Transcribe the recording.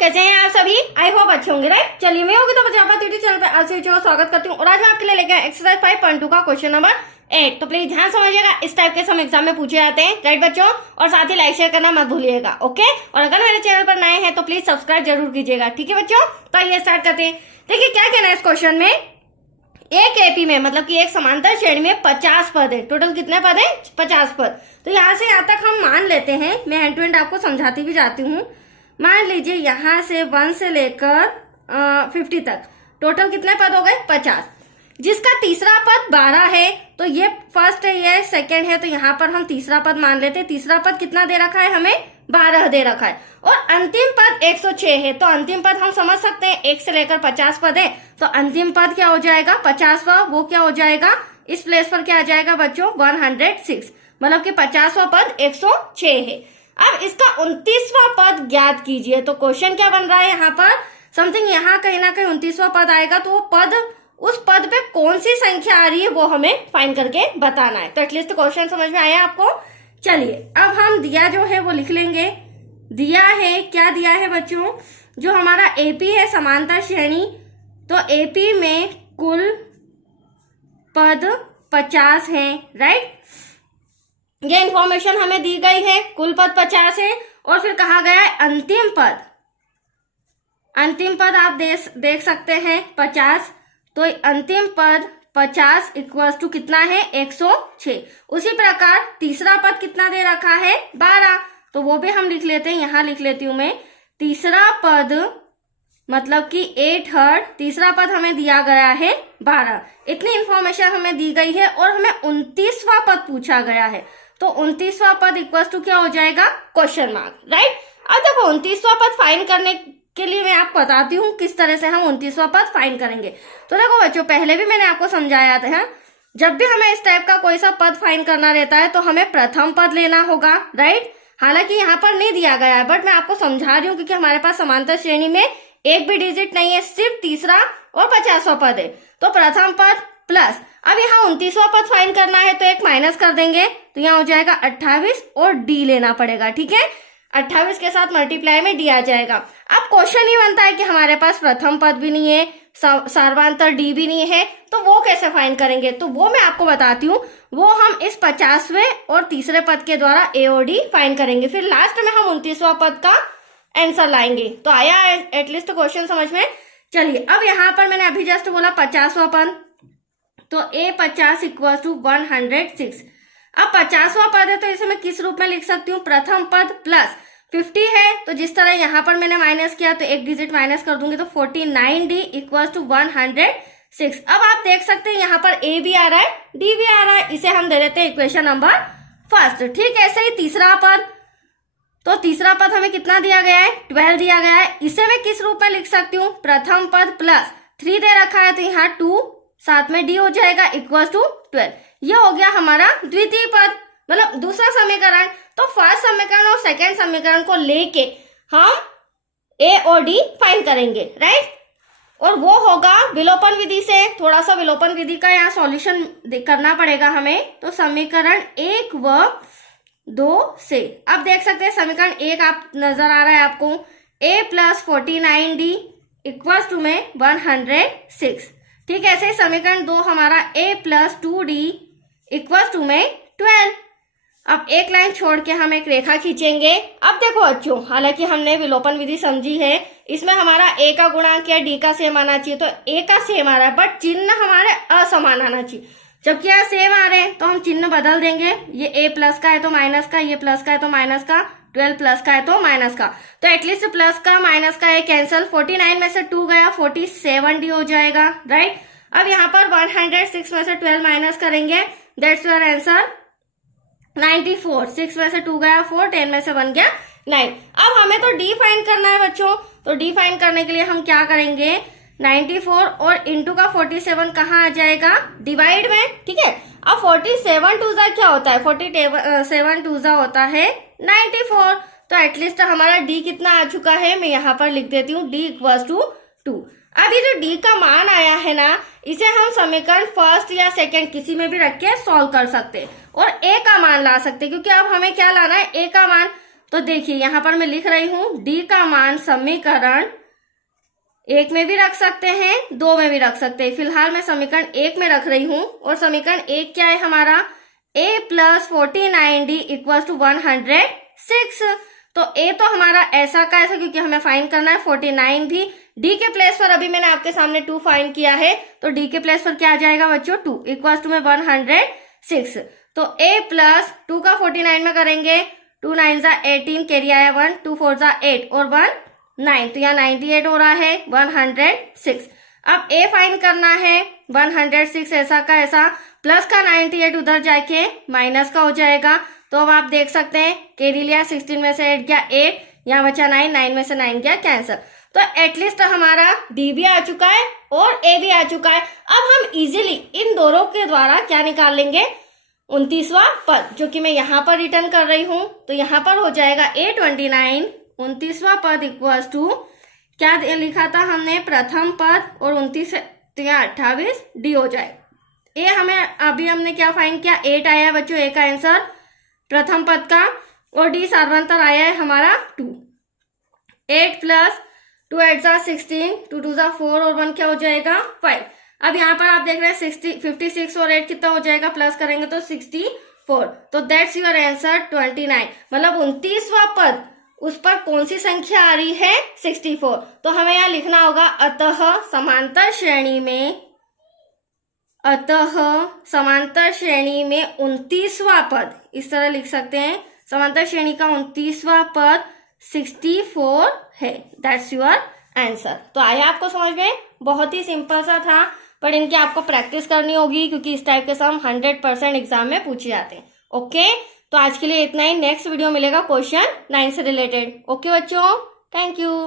कैसे हैं आप सभी? आई होप अच्छे होंगे, राइट। चलिए मैं होगी तो बच्चों यूट्यूब चैनल पे आप सभी को स्वागत करती हूँ और आज मैं आपके लिए लेकर एक्सरसाइज 5.2 का क्वेश्चन नंबर 8। तो प्लीज ध्यान समझिएगा, इस टाइप के हम एग्जाम में पूछे जाते हैं, राइट बच्चों। और साथ ही लाइक शेयर करना मत भूलिएगा, ओके। और अगर मेरे चैनल पर नए हैं तो प्लीज सब्सक्राइब जरूर कीजिएगा, ठीक है बच्चों। तो आइए स्टार्ट करते हैं। देखिए क्या कहना है इस क्वेश्चन में, एक एपी में मतलब कि एक समांतर श्रेणी में 50 पद है। टोटल कितने पद है? 50 पद। तो यहाँ से यहाँ तक हम मान लेते हैं, मैं हैंड टू हैंड आपको समझाती भी जाती हूँ। मान लीजिए यहाँ से 1 से लेकर 50 तक टोटल कितने पद हो गए? 50। जिसका तीसरा पद 12 है, तो ये फर्स्ट है, ये सेकंड है, तो यहाँ पर हम तीसरा पद मान लेते हैं। तीसरा पद कितना दे रखा है हमें? 12 दे रखा है। और अंतिम पद 106 है, तो अंतिम पद हम समझ सकते हैं 1 से लेकर 50 पद है, तो अंतिम पद क्या हो जाएगा? 50वां, वो क्या हो जाएगा? इस प्लेस पर क्या आ जाएगा बच्चों? 106, मतलब कि 50वां पद 106 है। अब इसका 29वां पद ज्ञात कीजिए। तो क्वेश्चन क्या बन रहा है यहाँ पर? समथिंग यहाँ कहीं ना कहीं 29वां पद आएगा, तो वो पद, उस पद पे कौन सी संख्या आ रही है वो हमें फाइंड करके बताना है। तो एटलीस्ट क्वेश्चन समझ में आया आपको? चलिए अब हम दिया जो है वो लिख लेंगे। दिया है, क्या दिया है बच्चों? जो हमारा एपी है समांतर श्रेणी, तो एपी में कुल पद 50 है, राइट। ये इंफॉर्मेशन हमें दी गई है, कुल पद 50 है। और फिर कहा गया है अंतिम पद, अंतिम पद आप देख सकते हैं 50, तो अंतिम पद 50 इक्वल्स टू कितना है? 106। उसी प्रकार तीसरा पद कितना दे रखा है? 12, तो वो भी हम लिख लेते हैं। यहां लिख लेती हूं मैं, तीसरा पद मतलब कि 8 तीसरा पद हमें दिया गया है 12। इतनी इंफॉर्मेशन हमें दी गई है और हमें 29वां पद पूछा गया है, तो 29वां पद इक्वल टू क्या हो जाएगा? Question mark, right. अब देखो 29वां पद फाइंड करने के लिए मैं आपको बताती हूँ किस तरह से हम 29वां पद फाइंड करेंगे। तो देखो बच्चों, पहले भी मैंने आपको समझाया था, जब भी हमें इस टाइप का कोई सा पद फाइंड करना रहता है तो हमें प्रथम पद लेना होगा, राइट। हालांकि यहाँ पर नहीं दिया गया है, बट मैं आपको समझा रही हूँ क्योंकि हमारे पास समांतर श्रेणी में एक भी डिजिट नहीं है, सिर्फ तीसरा और 50वां पद है। तो प्रथम पद प्लस, अब यहाँ 29वां पद फाइंड करना है तो एक माइनस कर देंगे, तो यहाँ हो जाएगा 28 और डी लेना पड़ेगा, ठीक है। 28 के साथ मल्टीप्लाई में डी आ जाएगा। अब क्वेश्चन ही बनता है कि हमारे पास प्रथम पद भी नहीं है, सर्वांतर डी भी नहीं है, तो वो कैसे फाइंड करेंगे? तो वो मैं आपको बताती हूँ। वो हम इस 50वें और तीसरे पद के द्वारा ए और डी फाइंड करेंगे, फिर लास्ट में हम 29वां पद का आंसर लाएंगे। तो आया एटलीस्ट क्वेश्चन समझ में? चलिए अब यहाँ पर मैंने अभी जस्ट बोला 50वां पद, तो ए 50 इक्वल टू 106। अब 50वां पद है तो इसे मैं किस रूप में लिख सकती हूँ? प्रथम पद प्लस 50 है, तो जिस तरह यहाँ पर मैंने माइनस किया तो एक डिजिट माइनस कर दूंगी, तो 49D इक्वल टू 106। अब आप देख सकते हैं यहाँ पर ए भी आ रहा है, डी भी आ रहा है, इसे हम दे देते हैं इक्वेशन नंबर फर्स्ट, ठीक। ऐसे ही तीसरा पद, तो तीसरा पद हमें कितना दिया गया है? 12 दिया गया है, इसे मैं किस रूप में लिख सकती हूँ? प्रथम पद प्लस 3 दे रखा है, तो यहाँ 2 साथ में डी हो जाएगा इक्वल टू 12। ये हो गया हमारा द्वितीय पद, मतलब दूसरा समीकरण। तो फर्स्ट समीकरण और सेकंड समीकरण को लेके हम ए और डी फाइंड करेंगे, राइट। और वो होगा विलोपन विधि से। थोड़ा सा विलोपन विधि का यहाँ सॉल्यूशन करना पड़ेगा हमें। तो समीकरण 1 व 2 से अब देख सकते हैं समीकरण 1 आप नजर आ रहा है आपको, a plus 49d equal to में 106, ठीक है। ऐसे समीकरण 2 हमारा a plus 2d equal to में 12। अब एक लाइन छोड़ के हम एक रेखा खींचेंगे। अब देखो बच्चों, हालांकि हमने विलोपन विधि समझी है, इसमें हमारा a का गुणांक या d का सेम आना चाहिए, तो a का सेम आ रहा है, बट चिन्ह हमारे असमान आना चाहिए। जबकि यहाँ सेम आ रहे हैं तो हम चिन्ह बदल देंगे। ये a प्लस का है तो माइनस का, ये प्लस का है तो माइनस का, 12 प्लस का है तो माइनस का, तो एटलीस्ट प्लस का माइनस का है कैंसल। 49 में से 2 गया, 47d हो जाएगा, राइट। अब यहाँ पर 106 में से 12 माइनस करेंगे, दैट्स योर आंसर 94। 6 में से 2 गया 4, 10 में से 1 गया 9। अब हमें तो डी फाइंड करना है बच्चों, तो डी फाइंड करने के लिए हम क्या करेंगे? 94 और इंटू का 47 कहाँ आ जाएगा? डिवाइड में, ठीक है। अब 47 टूजा क्या होता है? 47 टूजा होता है 94। तो एटलीस्ट हमारा डी कितना आ चुका है? मैं यहाँ पर लिख देती हूँ, डी इक्वल्स टू 2। अब ये जो डी का मान आया है ना, इसे हम समीकरण फर्स्ट या सेकंड किसी में भी रख के सॉल्व कर सकते हैं और ए का मान ला सकते हैं, क्योंकि अब हमें क्या लाना है? ए का मान। तो देखिए यहाँ पर मैं लिख रही हूँ डी का मान समीकरण 1 में भी रख सकते हैं, 2 में भी रख सकते हैं। फिलहाल मैं समीकरण 1 में रख रही हूँ और समीकरण 1 क्या है हमारा, a plus 49d equal to 106। तो a तो हमारा ऐसा का ऐसा, क्योंकि हमें फाइंड करना है 49 भी। d के प्लेस पर अभी मैंने आपके सामने 2 फाइंड किया है, तो d के प्लेस पर क्या आ जाएगा बच्चों, 2 इक्वल टू में 106। तो a प्लस 2 का 49 में करेंगे, 2 9 जा 18, कैरी आया 1, 2 4 जा 8 और 1 9, तो यहाँ 98 हो रहा है 106। अब a फाइंड करना है 106 ऐसा का ऐसा, प्लस का 98 उधर जाके माइनस का हो जाएगा। तो अब आप देख सकते हैं कैरी लिया, 16 में से 8 गया 8, यहाँ बचा 9, 9 में से 9 गया कैंसर। तो एटलीस्ट हमारा d भी आ चुका है और a भी आ चुका है। अब हम इजीली इन दोनों के द्वारा क्या निकाल लेंगे, 29वां पद, जो कि मैं यहाँ पर रिटर्न कर रही हूँ। तो यहाँ पर हो जाएगा a29 29वां पद इक्वल टू क्या लिखा था हमने, प्रथम पद और 29 28 डी हो जाए। ए हमें अभी हमने क्या फाइंड किया, 8 आया है बच्चों, ए का आंसर प्रथम पद का, और डी सार्वंतर आया है हमारा 2। 8 प्लस 2 8 जा 16, 2 2 जा 4 और 1 क्या हो जाएगा 5। अब यहाँ पर आप देख रहे हैं 56 और 8 कितना हो जाएगा, प्लस करेंगे तो 64। तो दैट्स योर आंसर 29। मतलब 29वां पद उस पर कौन सी संख्या आ रही है, 64। तो हमें यहाँ लिखना होगा अतः समांतर श्रेणी में 29वां पद, इस तरह लिख सकते हैं, समांतर श्रेणी का 29वां पद 64 है। That's your answer. तो आया आपको समझ में, बहुत ही सिंपल सा था, पर इनकी आपको प्रैक्टिस करनी होगी क्योंकि इस टाइप के सम 100% एग्जाम में पूछे जाते हैं। ओके, तो आज के लिए इतना ही। नेक्स्ट वीडियो मिलेगा क्वेश्चन 9 से रिलेटेड। ओके बच्चों, थैंक यू।